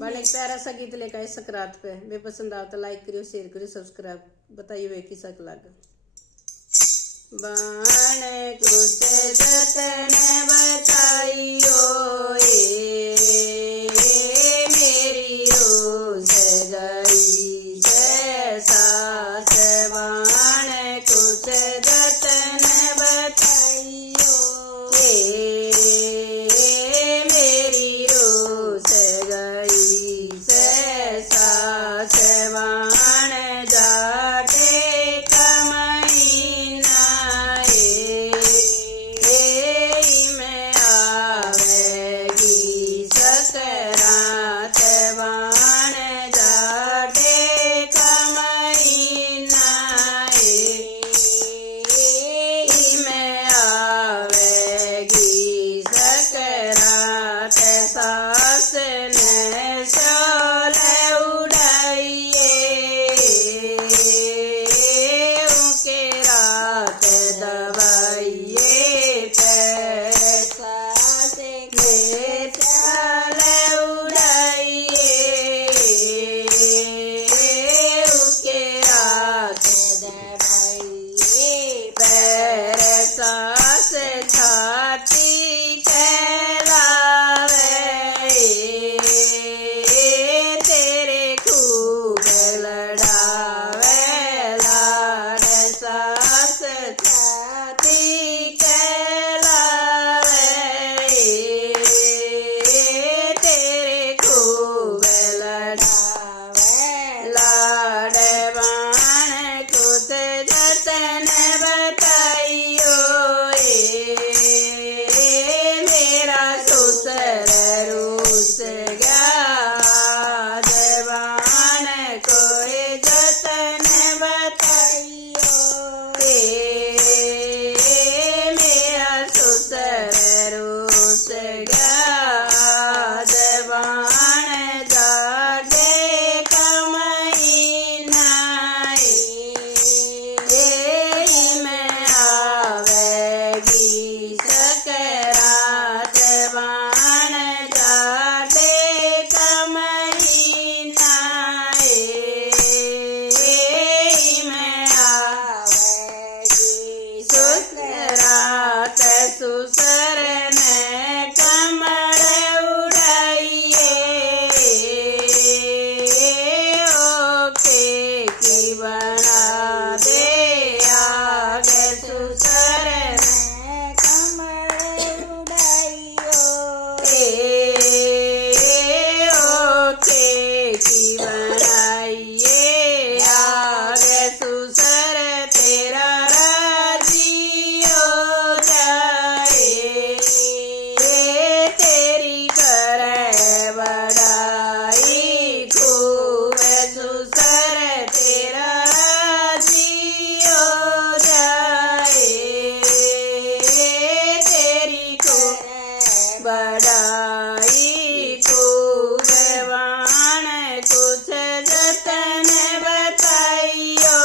बाले एक प्यारा सा गीत लेकर आए सकरात पे। वे पसंद आओ तो लाइक करियो, शेयर करियो, सब्सक्राइब बताइए वे किसा लग। बाण कुछ जतन बताइयो मेरी रोज गई से सास। बाण कुछ जतन बताइयो मेरी रोज गई से सास। बाण जाटे कमैना में आवेगी सकरात। बाण जाटे कमैना में आवेगी सकरात। सास ने शोल उड़ाइए उनके रात दवाइए पैसा से प्याल उड़ाइए उनके रात दवाइए पैसा से छाती कहलावे तेरे खूब लड़ावे लाड। सास छाती कहलावे तेरे खूब लड़ावे लाड। बाण कुछ जतन बताइयो मेरा ससुर रूस गया। बाण कोई जतन बताइयो मेरा ससुर रूस गया। बाण जागे कमैना में आवेगी सकरात। बाण जागे कमैना में आवेगी सकरात। ससुर ने कमर उड़ाइए ओके की बना दे आगे। ससुर ने कमर उड़ाइयो ओके की बनाइए आगे। ससुर तेरा राजी हो जाए तेरी करे बड़ाई खूब। ससुर तेरा राजी हो जाए तेरी खूब बड़ाई खूब। बाण कुछ जतन बताइयो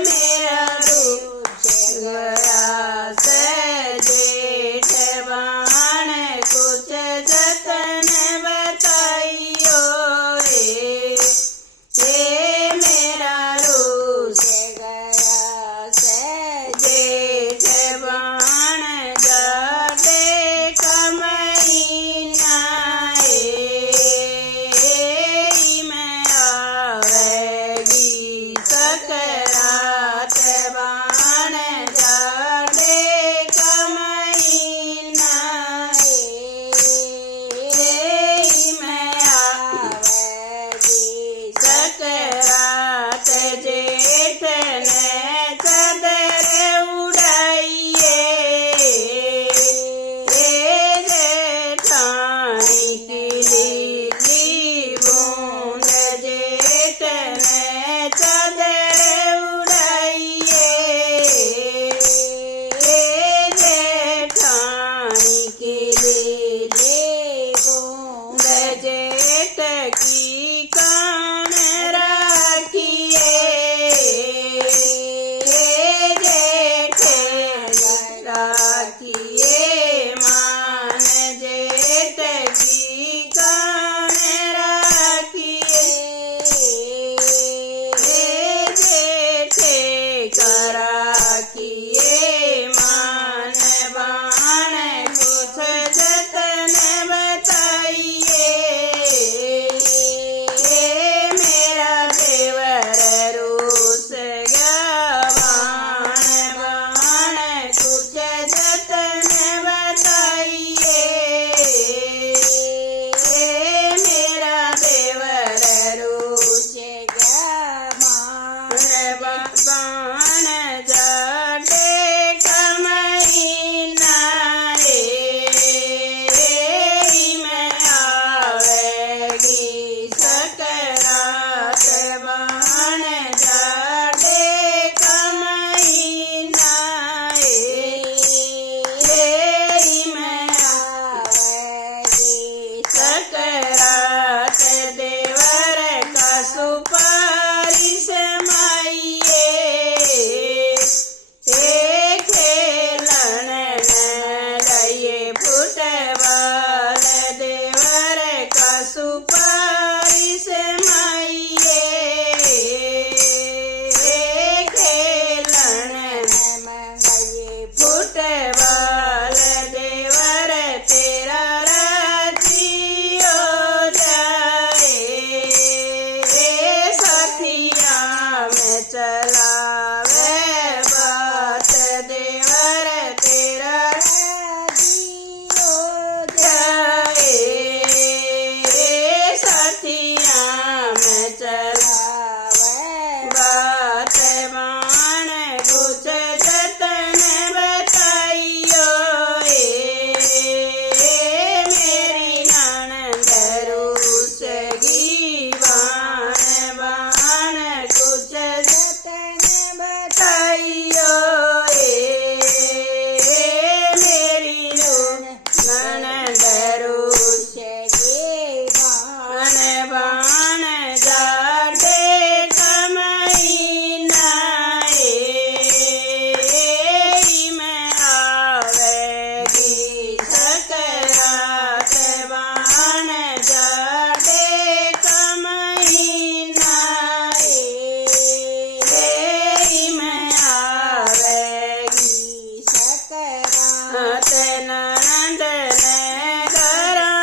मेरा रूप गया से जेठ। बाण कुछ सकरात देवर का सुपारी समाइए खेलन लइए फुटबॉल देवर का सुपारी समाइए खेलन मंगाइए फुटबॉल देवर तेरा राजी हो जाए साथिया में चलावे बात देवर तेरा राजी हो जाए साथिया में चलावे बात मान कुछ जतन बताइयो मेरी ननद रूसगी बाण बाण कुछ जतन बताइयो मेरी ननद रूसगी बाण बाण जाडे कमैना में आवेगी सकरात बाण जाडे कमैना में आवेगी सकरात ननद ने घरा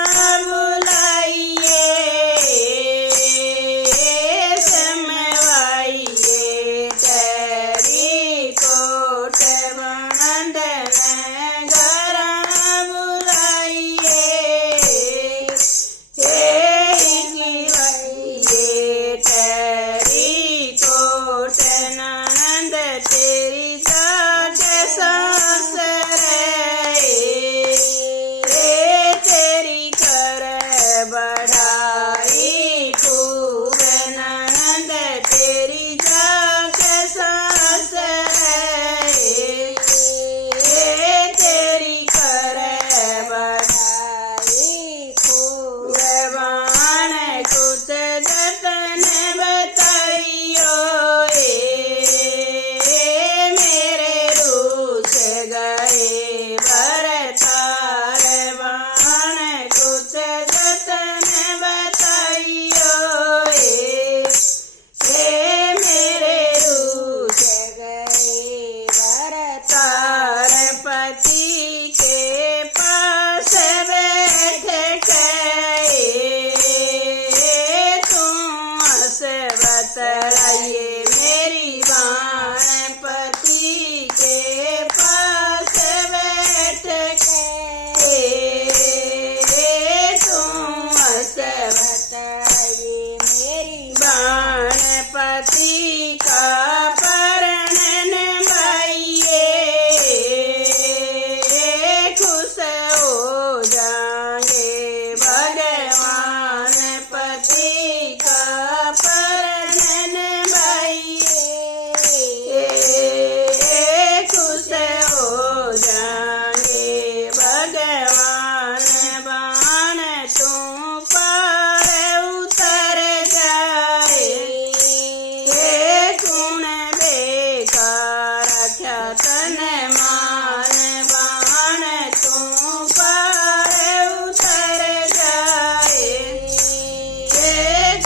बुलाइए समवाइए तेरी कोट ननद ने घरा बुलाइए तेरी कोट ननद तेरी जाट सास रे तेरी कर बढ़ाई खूब ननद तेरी जाट सास तेरी कर बढ़ाई खूब बाण कुछ जतन बताइयो मेरे रूस गए भरतार बाण कुछ जतन बताइयो मेरे रूस गए भरतार पति के पास बैठ गए तुम से बतलाइए मेरी बाण पति के पास बैठ गए तुम से बतलाइए मेरी बाण पति का परण भाइये खुश हो जाएंगे भगवान पति का परण भाइये खुश हो जाएंगे भगवान बाण तुम पार उतर जाए गुण बेकार ख्यातन मान बाण तुम पार उतर जाए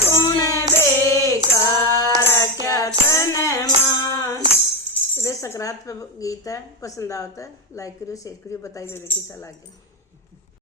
गुण बेकार ख्यातन मान। सकरात पे गीत है, पसंद आता है लाइक करियो शेयर करियो बताइए कैसा लगे।